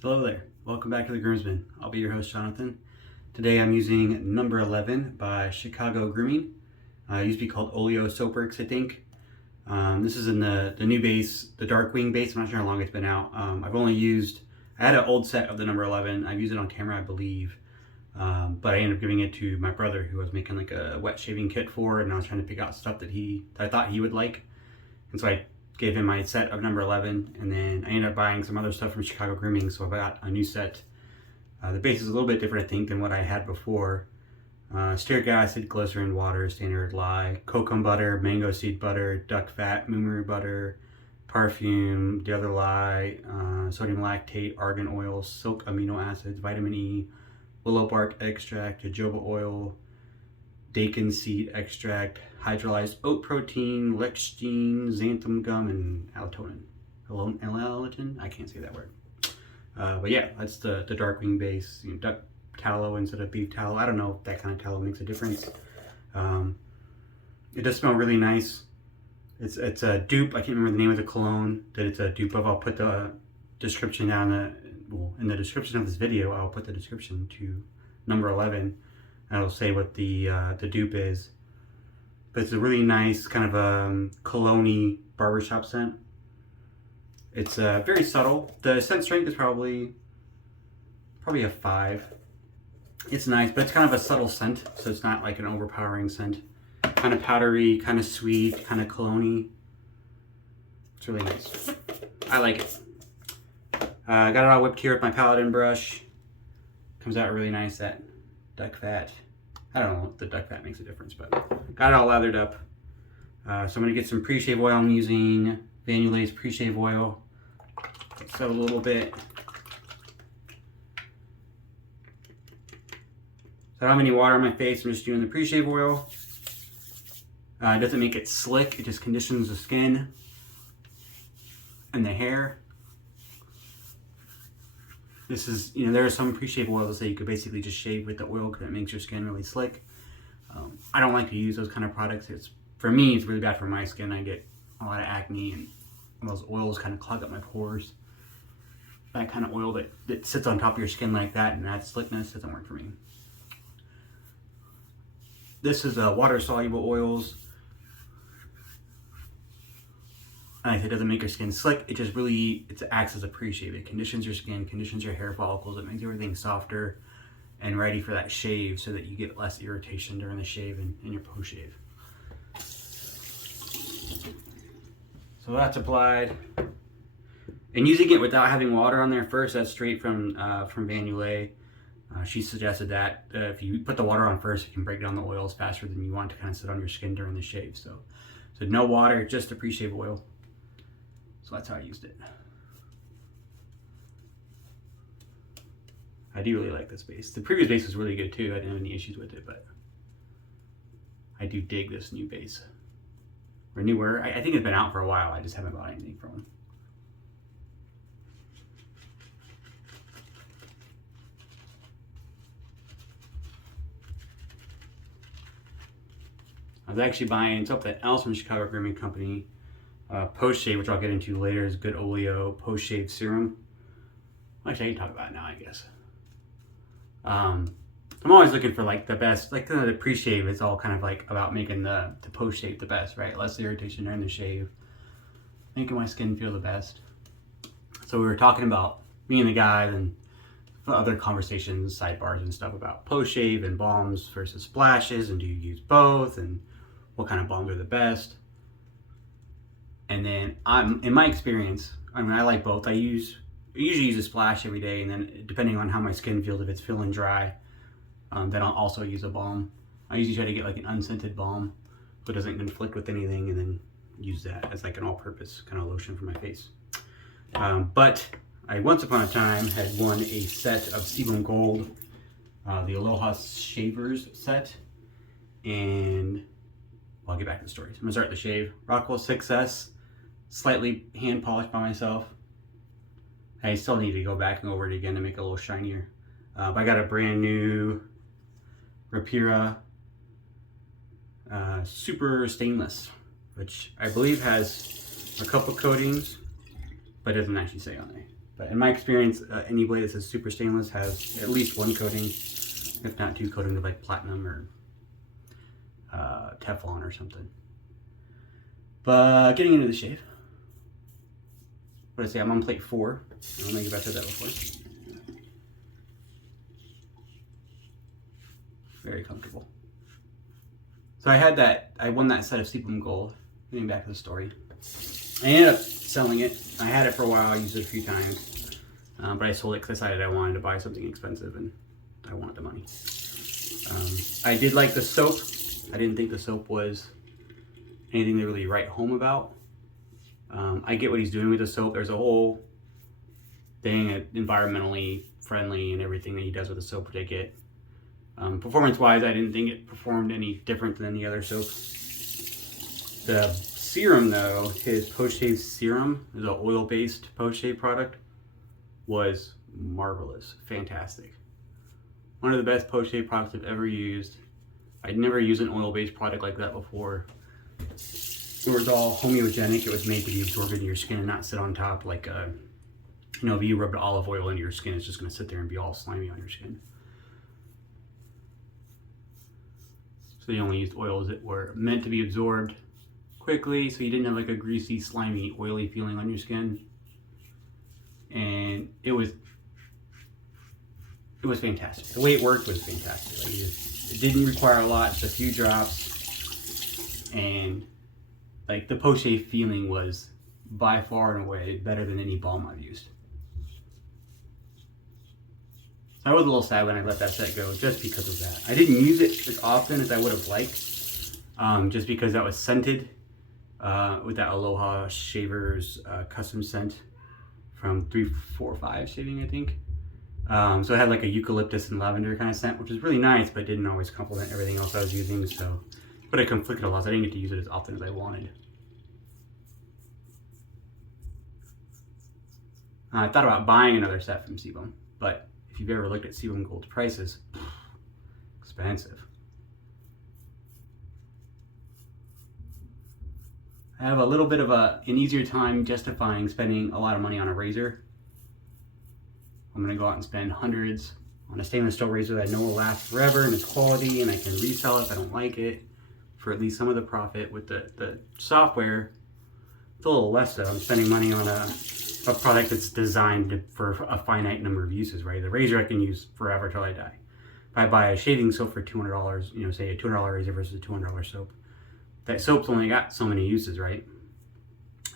Hello there, welcome back to the Groomsman. I'll be your host, Jonathan. Today I'm using number 11 by Chicago Grooming. It used to be called Oleo Soapworks, I think. This is in the new base, the dark wing base. I'm not sure how long it's been out. I had an old set of the number 11. I've used it on camera, I believe. But I ended up giving it to my brother who I was making like a wet shaving kit for, and I was trying to pick out stuff that I thought he would like. And so I gave him my set of number 11, and then I ended up buying some other stuff from Chicago Grooming, so I got a new set. The base is a little bit different, I think, than what I had before. Stearic acid, glycerin, water, standard lye, kokum butter, mango seed butter, duck fat, moo butter, perfume, the other lye, sodium lactate, argan oil, silk amino acids, vitamin E, willow bark extract, jojoba oil, daikon seed extract, hydrolyzed oat protein, lecithin, xanthan gum, and alatonin. Alatonin? I can't say that word. But yeah, that's the Darkwing base. Duck tallow instead of beef tallow. I don't know if that kind of tallow makes a difference. It does smell really nice. It's a dupe. I can't remember the name of the cologne that it's a dupe of. I'll put the description down. In the description of this video, I'll put the description to number 11. I'll say what the dupe is. But it's a really nice kind of cologne-y barbershop scent. It's very subtle. The scent strength is probably a 5. It's nice, but it's kind of a subtle scent, so it's not like an overpowering scent. Kind of powdery, kind of sweet, kind of cologne-y. It's really nice. I like it. Got it all whipped here with my Paladin brush. Comes out really nice, that duck fat. I don't know if the duck fat makes a difference, but got it all lathered up. So I'm going to get some pre-shave oil. I'm using Yulay's Pre-Shave oil. So a little bit. So I don't have any water on my face. I'm just doing the pre-shave oil. It doesn't make it slick. It just conditions the skin and the hair. This is, there are some pre-shave oils that say you could basically just shave with the oil because it makes your skin really slick. I don't like to use those kind of products. For me, it's really bad for my skin. I get a lot of acne and those oils kind of clog up my pores. That kind of oil that sits on top of your skin like that and adds slickness doesn't work for me. This is water-soluble oils. Like it doesn't make your skin slick. It just it acts as a pre-shave. It conditions your skin, conditions your hair follicles. It makes everything softer and ready for that shave so that you get less irritation during the shave and your post-shave. So that's applied. And using it without having water on there first, that's straight from Yulay. She suggested that if you put the water on first, it can break down the oils faster than you want to kind of sit on your skin during the shave. So no water, just a pre-shave oil. So that's how I used it. I do really like this base. The previous base was really good too. I didn't have any issues with it, but I do dig this new base. Or newer. I think it's been out for a while. I just haven't bought anything from them. I was actually buying something else from Chicago Grooming Company. Post-shave, which I'll get into later, is good Oleo post-shave serum. Actually, I can talk about it now, I guess. I'm always looking for like the best, like the pre-shave is all kind of like about making the post-shave the best, right? Less irritation during the shave, making my skin feel the best. So we were talking about, me and the guy, and other conversations, sidebars and stuff about post-shave and balms versus splashes, and do you use both, and what kind of balms are the best. And then in my experience, I like both. I usually use a splash every day, and then depending on how my skin feels, if it's feeling dry, then I'll also use a balm. I usually try to get like an unscented balm, so it doesn't conflict with anything, and then use that as like an all-purpose kind of lotion for my face. But I once upon a time had won a set of Sebum Gold, the Aloha Shavers set, and I'll get back to the story. So I'm gonna start the shave. Rockwell 6S, slightly hand polished by myself. I still need to go back and over it again to make it a little shinier. But I got a brand new Replica Super Stainless, which I believe has a couple coatings, but it doesn't actually say on there. But in my experience, any blade that says super stainless has at least one coating, if not two coatings of like platinum or Teflon or something. But getting into the shave. What did I say? I'm on plate 4. I don't think I've said that before. Very comfortable. So I won that set of Sebum Gold. Getting back to the story. I ended up selling it. I had it for a while, I used it a few times. But I sold it because I decided I wanted to buy something expensive and I wanted the money. I did like the soap. I didn't think the soap was anything to really write home about. I get what he's doing with the soap. There's a whole thing, environmentally friendly and everything that he does with the soap, which I get. Performance-wise, I didn't think it performed any different than any other soap. The serum, though, his post-shave serum, is an oil-based post-shave product, was marvelous, fantastic. One of the best post-shave products I've ever used. I'd never used an oil-based product like that before. It was all homeogenic. It was made to be absorbed into your skin and not sit on top like, you know, if you rubbed olive oil into your skin, it's just going to sit there and be all slimy on your skin. So they only used oils that were meant to be absorbed quickly, so you didn't have like a greasy, slimy, oily feeling on your skin. And it was fantastic. The way it worked was fantastic. Like it didn't require a lot, just a few drops, and like the post-shave feeling was by far and away better than any balm I've used. So I was a little sad when I let that set go just because of that. I didn't use it as often as I would have liked, just because that was scented with that Aloha Shavers custom scent from 345 Shaving, I think. So it had like a eucalyptus and lavender kind of scent, which was really nice, but didn't always complement everything else I was using. So, but it conflicted a lot, so I didn't get to use it as often as I wanted. I thought about buying another set from Sebum, but if you've ever looked at Sebum Gold's prices, expensive. I have a little bit of an easier time justifying spending a lot of money on a razor. I'm going to go out and spend hundreds on a stainless steel razor that I know will last forever and it's quality, and I can resell it if I don't like it for at least some of the profit. With the software, it's a little less so. I'm spending money on a product that's designed for a finite number of uses, right? The razor I can use forever till I die. If I buy a shaving soap for $200, you know, say a $200 razor versus a $200 soap, that soap's only got so many uses, right?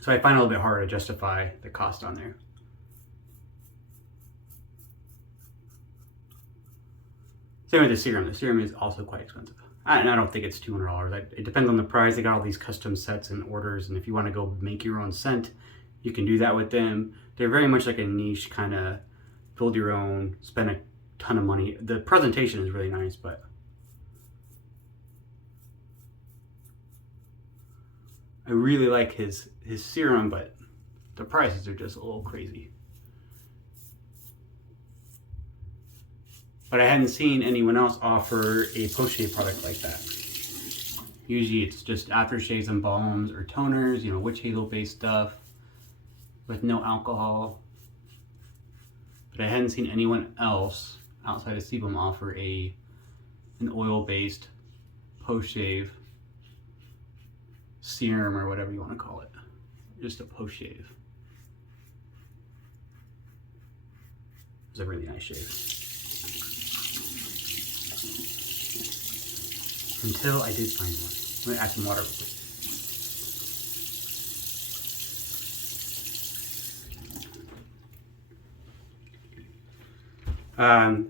So I find it a little bit harder to justify the cost on there. Same with the serum. The serum is also quite expensive. And I don't think it's $200. It depends on the price. They got all these custom sets and orders, and if you want to go make your own scent, you can do that with them. They're very much like a niche kind of build your own, spend a ton of money. The presentation is really nice, but I really like his serum, but the prices are just a little crazy. But I hadn't seen anyone else offer a post-shave product like that. Usually it's just aftershaves and balms or toners, you know, witch hazel based stuff with no alcohol. But I hadn't seen anyone else outside of Sebum offer an oil-based post-shave serum or whatever you want to call it. Just a post-shave. It was a really nice shave. Until I did find one. I'm gonna add some water real quick.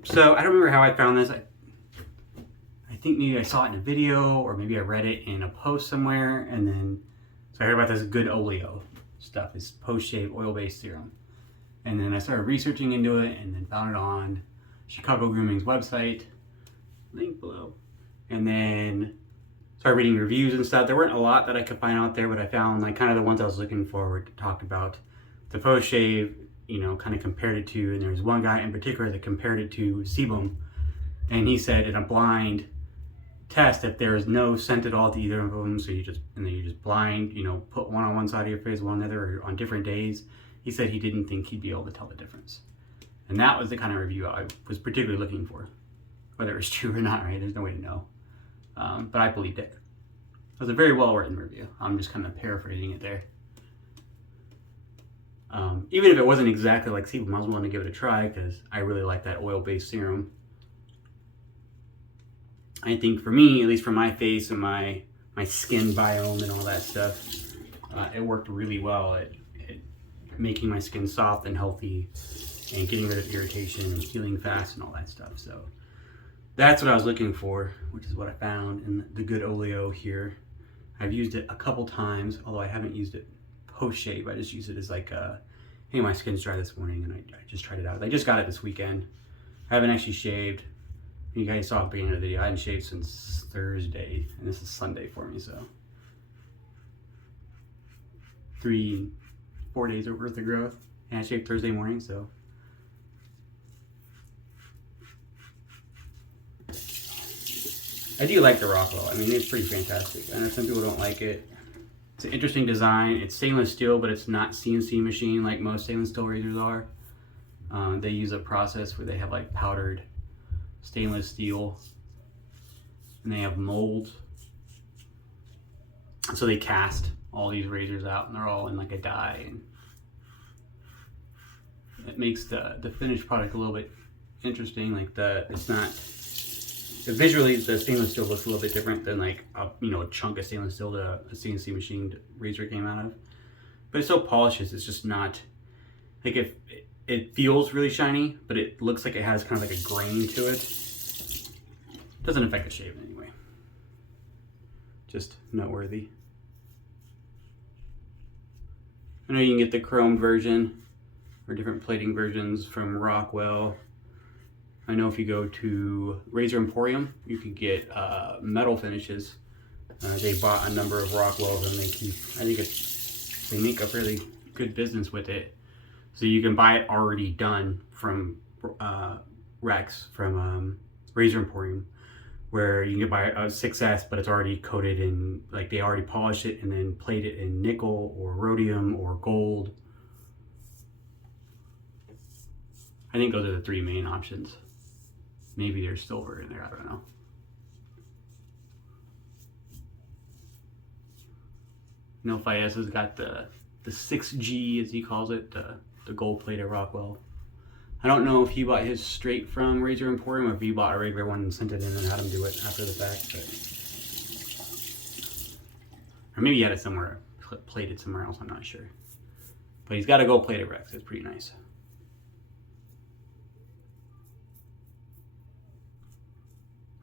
So I don't remember how I found this. I think maybe I saw it in a video, or maybe I read it in a post somewhere, and then so I heard about this good Oleo stuff, this post-shave oil-based serum. And then I started researching into it, and then found it on Chicago Grooming's website, link below. And then started reading reviews and stuff. There weren't a lot that I could find out there, but I found like kind of the ones I was looking for to talk about the post-shave, you know, kind of compared it to, and there's one guy in particular that compared it to Sebum, and he said in a blind test that there is no scent at all to either of them, so you just blind, you know, put one on one side of your face, one on the other, or on different days, he said he didn't think he'd be able to tell the difference. And that was the kind of review I was particularly looking for. Whether it's true or not, right? There's no way to know. But I believed it. It was a very well-written review. I'm just kind of paraphrasing it there. Even if it wasn't exactly like sebum, I was willing to give it a try because I really like that oil-based serum. I think for me, at least for my face and my skin biome and all that stuff, it worked really well at making my skin soft and healthy and getting rid of irritation and healing fast and all that stuff. So that's what I was looking for, which is what I found in the good Oleo here. I've used it a couple times, although I haven't used it post-shave. I just use it as like hey, my skin's dry this morning, and I just tried it out. I just got it this weekend. I haven't actually shaved. You guys saw at the beginning of the video, I hadn't shaved since Thursday, and this is Sunday for me, so 3-4 days worth of growth. And I shaved Thursday morning, so I do like the Rockwell. I mean, it's pretty fantastic. I know some people don't like it. It's an interesting design. It's stainless steel, but it's not CNC machine like most stainless steel razors are. They use a process where they have like powdered stainless steel, and they have molds. So they cast all these razors out, and they're all in like a die, and it makes the finished product a little bit interesting. Like visually the stainless steel looks a little bit different than like a chunk of stainless steel that a CNC machined razor came out of, but it still polishes. It's just not like, if it feels really shiny, but it looks like it has kind of like a grain to it. Doesn't affect the shave in any way. Just noteworthy. I know you can get the chrome version or different plating versions from Rockwell. I know if you go to Razor Emporium, you can get metal finishes. They bought a number of Rockwells, and they make a fairly good business with it. So you can buy it already done from Rex, from Razor Emporium, where you can buy a 6S, but it's already coated in, like they already polished it and then plate it in nickel or rhodium or gold. I think those are the three main options. Maybe there's silver in there, I don't know. No Fies has got the 6G, as he calls it, the gold plated Rockwell. I don't know if he bought his straight from Razor Emporium or if he bought a regular one and sent it in and had him do it after the fact. But, or maybe he had it somewhere, plated somewhere else, I'm not sure. But he's got a gold plated Rex, it's pretty nice.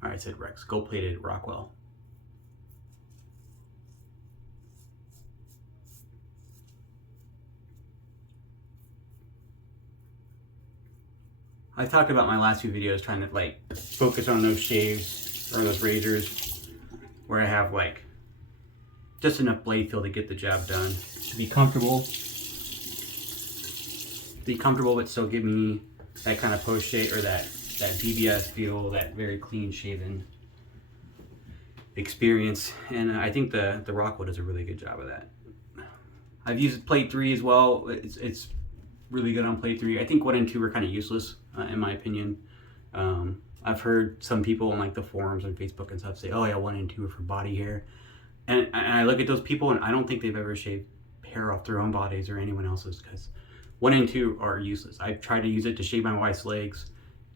Alright, I said Rex, gold plated Rockwell. I talked about my last few videos trying to like focus on those shaves or those razors where I have like just enough blade feel to get the job done, to be comfortable but still give me that kind of post shave or that BBS feel, that very clean shaven experience. And I think the Rockwell does a really good job of that. I've used plate 3 as well. It's really good on plate 3. I think 1 and 2 are kind of useless in my opinion. I've heard some people on like the forums on Facebook and stuff say, oh yeah, 1 and 2 are for body hair. And I look at those people and I don't think they've ever shaved hair off their own bodies or anyone else's, because 1 and 2 are useless. I've tried to use it to shave my wife's legs.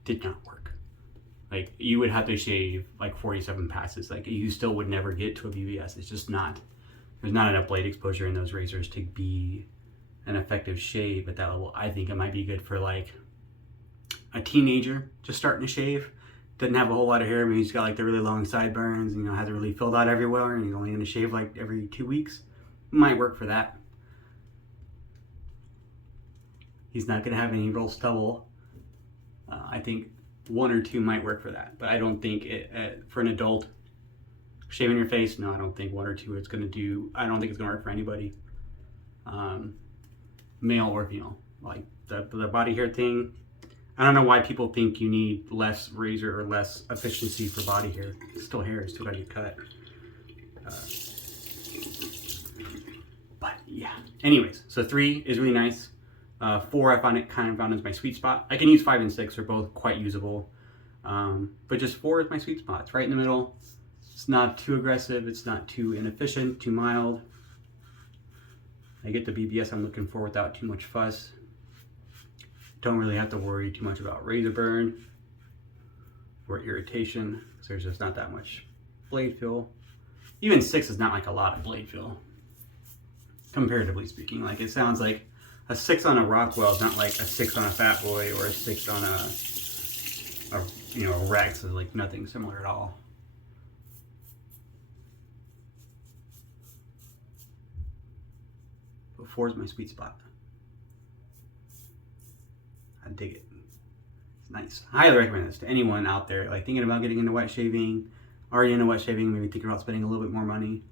Did not work. Like, you would have to shave like 47 passes. Like, you still would never get to a BBS. It's just not, there's not enough blade exposure in those razors to be an effective shave at that level. I think it might be good for like a teenager just starting to shave. Doesn't have a whole lot of hair. I mean, he's got like the really long sideburns, hasn't really filled out everywhere, and he's only gonna shave like every 2 weeks. Might work for that. He's not gonna have any real stubble. I think 1 or 2 might work for that, but I don't think for an adult shaving your face, no, I don't think 1 or 2 is gonna do. I don't think it's gonna work for anybody, male or female. Like the body hair thing, I don't know why people think you need less razor or less efficiency for body hair. It's still hair, it's still gotta get cut. But yeah, anyways, so 3 is really nice. 4 I found is my sweet spot. I can use 5 and 6, they're both quite usable. But just 4 is my sweet spot. It's right in the middle. It's not too aggressive, it's not too inefficient, too mild. I get the BBS I'm looking for without too much fuss. Don't really have to worry too much about razor burn or irritation, because there's just not that much blade feel. Even 6 is not like a lot of blade feel, comparatively speaking. Like, it sounds like a 6 on a Rockwell is not like a 6 on a Fat Boy or a 6 on a Rex. Is like nothing similar at all. But 4 is my sweet spot. I dig it. It's nice. I highly recommend this to anyone out there like thinking about getting into wet shaving, already into wet shaving, maybe thinking about spending a little bit more money.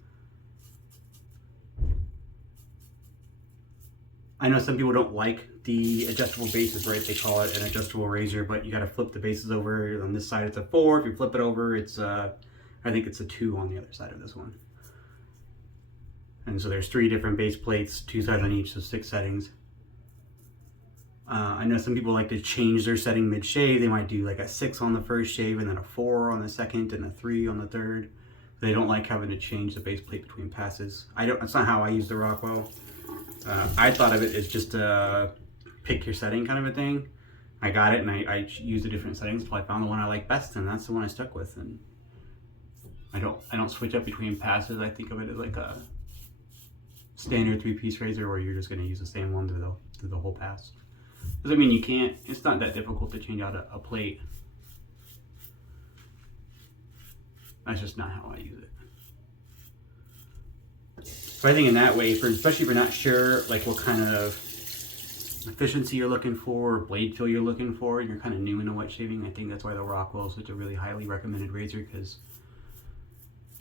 I know some people don't like the adjustable bases, right? They call it an adjustable razor, but you got to flip the bases over. On this side it's a 4. If you flip it over, it's I think it's a 2 on the other side of this one. And so there's 3 different base plates, 2 sides on each, so 6 settings. I know some people like to change their setting mid-shave. They might do like a 6 on the first shave and then a 4 on the second and a 3 on the third. They don't like having to change the base plate between passes. That's not how I use the Rockwell. I thought of it as just a pick your setting kind of a thing. I got it and I used the different settings until I found the one I like best, and that's the one I stuck with. And I don't switch up between passes. I think of it as like a standard 3-piece razor where you're just going to use the same one through the whole pass. Doesn't mean you can't. It's not that difficult to change out a plate. That's just not how I use it. So I think in that way, especially if you're not sure like what kind of efficiency you're looking for, or blade feel you're looking for, and you're kind of new into wet shaving, I think that's why the Rockwell is such a really highly recommended razor, because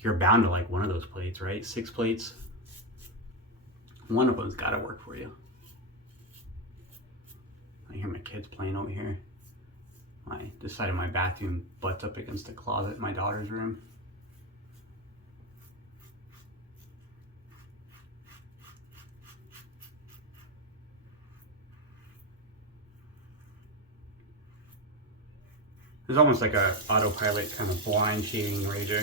you're bound to like one of those plates, right? 6 plates. One of them's got to work for you. I hear my kids playing over here. This side of my bathroom butts up against the closet in my daughter's room. It's almost like a autopilot kind of blind shaving razor.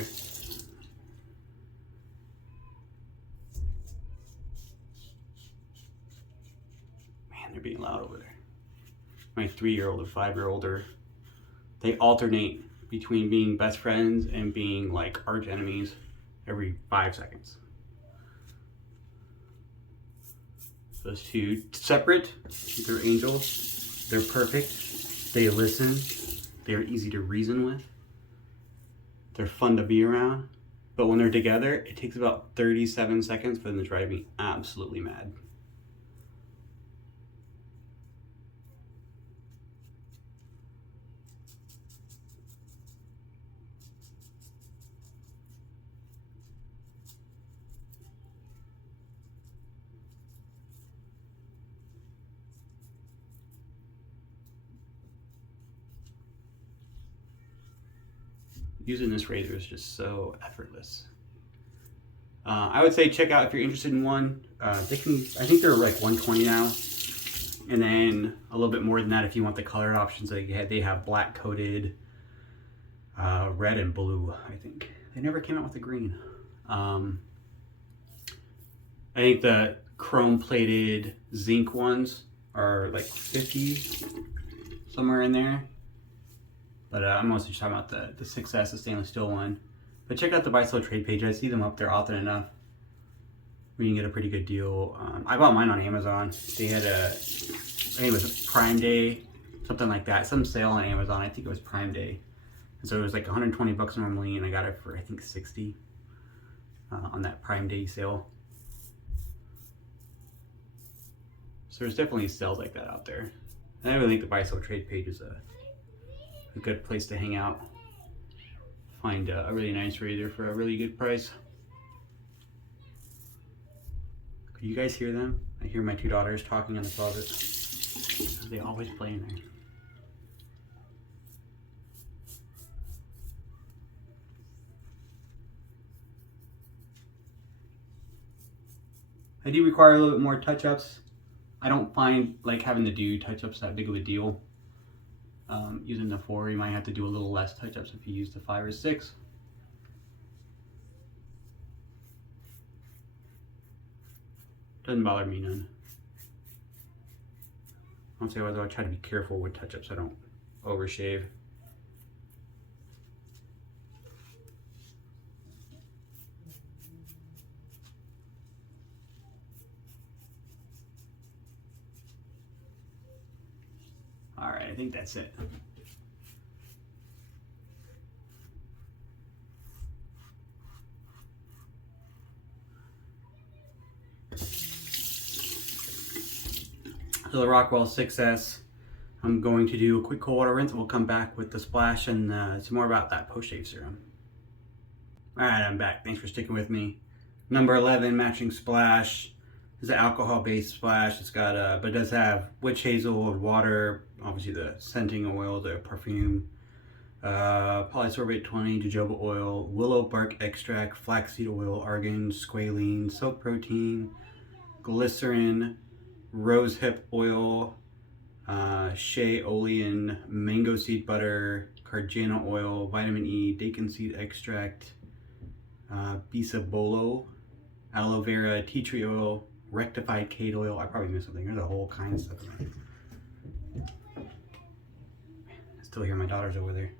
Man, they're being loud over there. My 3-year-old and 5-year-old they alternate between being best friends and being like arch enemies every 5 seconds. Those 2 separate, they're angels, they're perfect, they listen, they're easy to reason with, they're fun to be around, but when they're together, it takes about 37 seconds for them to drive me absolutely mad. Using this razor is just so effortless. I would say check out if you're interested in one. I think they're like $120 now, and then a little bit more than that if you want the colored options. They have black coated, red and blue. I think they never came out with the green. I think the chrome plated zinc ones are like $50, somewhere in there. But I'm mostly just talking about the 6S, the stainless steel one. But check out the Basil trade page. I see them up there often enough. We can get a pretty good deal. I bought mine on Amazon. They had I think it was a Prime Day, something like that. Some sale on Amazon. I think it was Prime Day. And so it was like 120 bucks normally, and I got it for I think 60 on that Prime Day sale. So there's definitely sales like that out there. And I really think the Basil trade page is a good place to hang out. Find a really nice razor for a really good price. Could you guys hear them? I hear my 2 daughters talking in the closet. They always play in there. I do require a little bit more touch-ups. I don't find like having to do touch-ups that big of a deal. Using the 4, you might have to do a little less touch-ups if you use the 5 or 6. Doesn't bother me none. I'll say, although I try to be careful with touch-ups, I don't overshave. All right, I think that's it. So the Rockwell 6S, I'm going to do a quick cold water rinse and we'll come back with the splash and some more about that post-shave serum. All right, I'm back. Thanks for sticking with me. Number 11 matching splash is an alcohol-based splash. It's got but it does have witch hazel and water, obviously the scenting oil, the perfume, polysorbate 20, jojoba oil, willow bark extract, flaxseed oil, argan, squalene, silk protein, glycerin, rosehip oil, shea olein, mango seed butter, cargena oil, vitamin E, daikon seed extract, bisabolo, aloe vera, tea tree oil, rectified cade oil. I probably missed something. There's a whole kind of stuff in there. I still hear my daughters over there.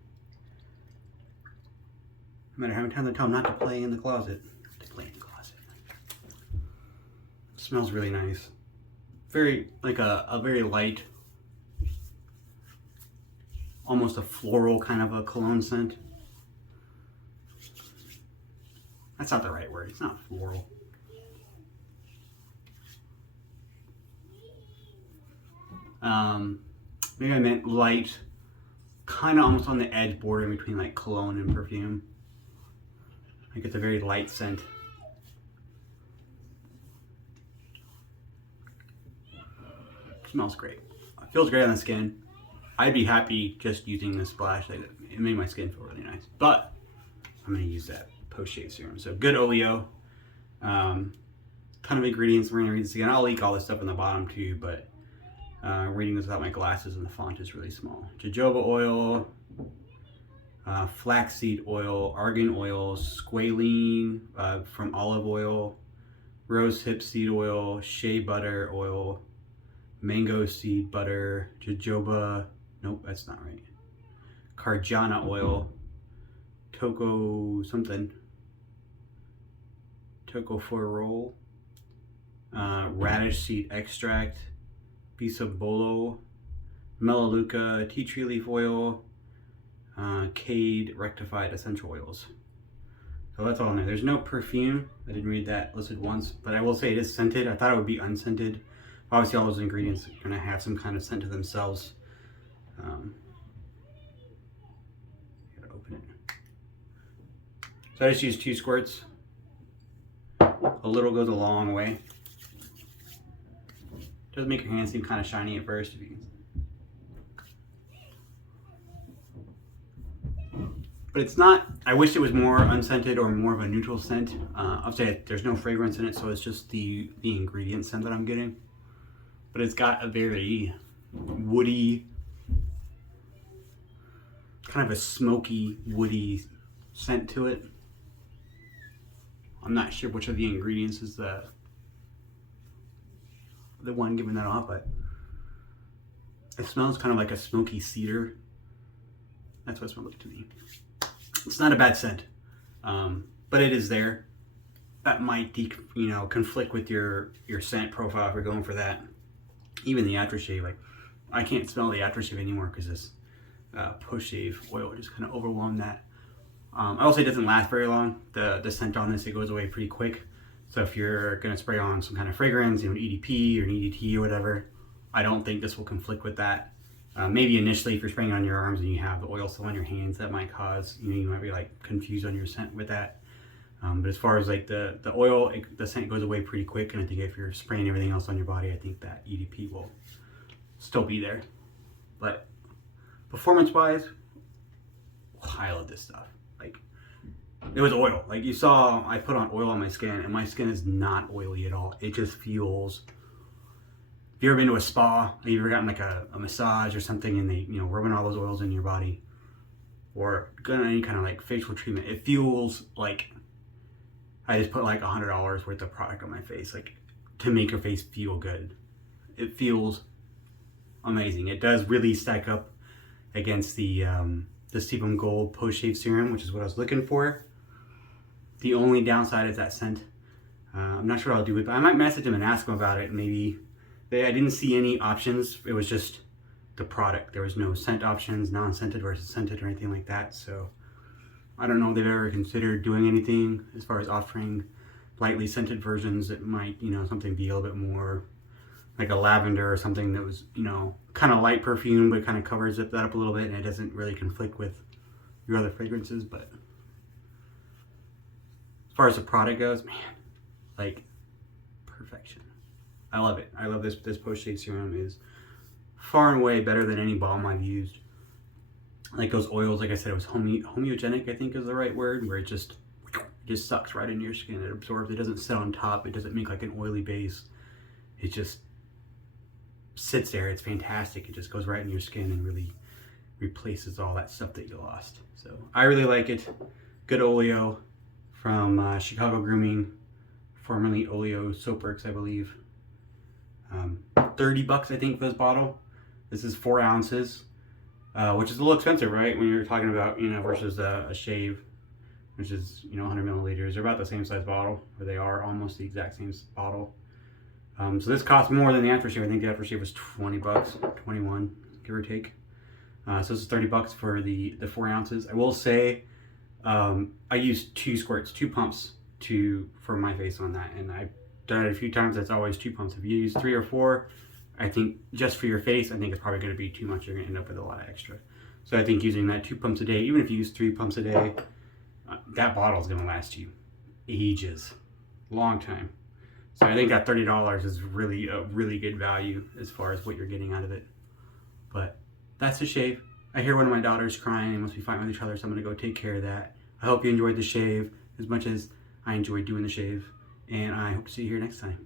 No matter how many times I tell them not to play in the closet, they play in the closet. It smells really nice. Very, like a very light, almost a floral kind of a cologne scent. That's not the right word. It's not floral. Maybe I meant light, kind of almost on the edge, bordering between like cologne and perfume. Like it's a very light scent. Smells great. It feels great on the skin. I'd be happy just using this splash. It made my skin feel really nice. But I'm going to use that post-shave serum. So good Oleo. Ton of ingredients. We're going to read this again. I'll link all this stuff in the bottom too, but reading this without my glasses and the font is really small. Jojoba oil, flaxseed oil, argan oil, squalene from olive oil, rosehip seed oil, shea butter oil, mango seed butter, jojoba, nope, that's not right, cargena oil, toko something, tocopherol, radish seed extract, bisabolo, melaleuca, tea tree leaf oil, cade rectified essential oils. So that's all in there. There's no perfume. I didn't read that listed once, but I will say it is scented. I thought it would be unscented. Obviously all those ingredients are going to have some kind of scent to themselves. Gotta open it. So I just used 2 squirts. A little goes a long way. Does make your hands seem kind of shiny at first. If you can. But it's not, I wish it was more unscented or more of a neutral scent. I'll say there's no fragrance in it, so it's just the ingredient scent that I'm getting. But it's got a very woody, kind of a smoky, woody scent to it. I'm not sure which of the ingredients is the one giving that off, but it smells kind of like a smoky cedar. That's what it smells like to me. It's not a bad scent, but it is there. That might conflict with your scent profile if you're going for that. Even the aftershave, like I can't smell the aftershave anymore because this post-shave oil just kind of overwhelmed that. I will say it doesn't last very long. The scent on this, it goes away pretty quick. So if you're gonna spray on some kind of fragrance, an EDP or an EDT or whatever, I don't think this will conflict with that. Maybe initially if you're spraying on your arms and you have the oil still on your hands, that might cause, you might be like confused on your scent with that. But as far as like the oil, the scent goes away pretty quick. And I think if you're spraying everything else on your body, I think that EDP will still be there. But performance wise, I love this stuff. Like it was oil. Like you saw, I put on oil on my skin and my skin is not oily at all. It just feels if you've ever been to a spa, have you ever gotten like a massage or something and they, you know, rubbing all those oils in your body, or gotten any kind of like facial treatment, it feels like I just put like $100 worth of product on my face, like to make your face feel good. It feels amazing. It does really stack up against the Sebum Gold Post Shave Serum, which is what I was looking for. The only downside is that scent. I'm not sure what I'll do with it, but I might message them and ask them about it. Maybe I didn't see any options. It was just the product. There was no scent options, non-scented versus scented or anything like that. So I don't know if they've ever considered doing anything as far as offering lightly scented versions that might, you know, something be a little bit more like a lavender or something that was, you know, kind of light perfume, but kind of covers that up a little bit and it doesn't really conflict with your other fragrances. But as far as the product goes, man, like perfection. I love it. I love this Post Shave Serum. Is far and away better than any balm I've used. Like those oils, like I said, it was homeogenic, I think is the right word, where it just sucks right into your skin. It absorbs. It doesn't sit on top. It doesn't make like an oily base. It just sits there. It's fantastic. It just goes right in your skin and really replaces all that stuff that you lost. So I really like it. Good Oleo from Chicago Grooming, formerly Oleo Soapworks, I believe. $30 I think for this bottle. This is 4 ounces, which is a little expensive, right? When you're talking about, you know, versus a shave, which is, you know, 100 milliliters. They're about the same size bottle, or they are almost the exact same bottle. So this costs more than the aftershave. I think the aftershave was $20, 21, give or take. So this is $30 for the 4 ounces. I will say, I used 2 squirts, 2 pumps for my face on that, and I've done it a few times. That's always 2 pumps. If you use 3 or 4, I think just for your face, I think it's probably going to be too much. You're going to end up with a lot of extra. So I think using that 2 pumps a day, even if you use 3 pumps a day, that bottle is going to last you ages, long time. So I think that $30 is really a really good value as far as what you're getting out of it. But that's the shave. I hear one of my daughters crying. They must be fighting with each other, so I'm going to go take care of that. I hope you enjoyed the shave as much as I enjoyed doing the shave, and I hope to see you here next time.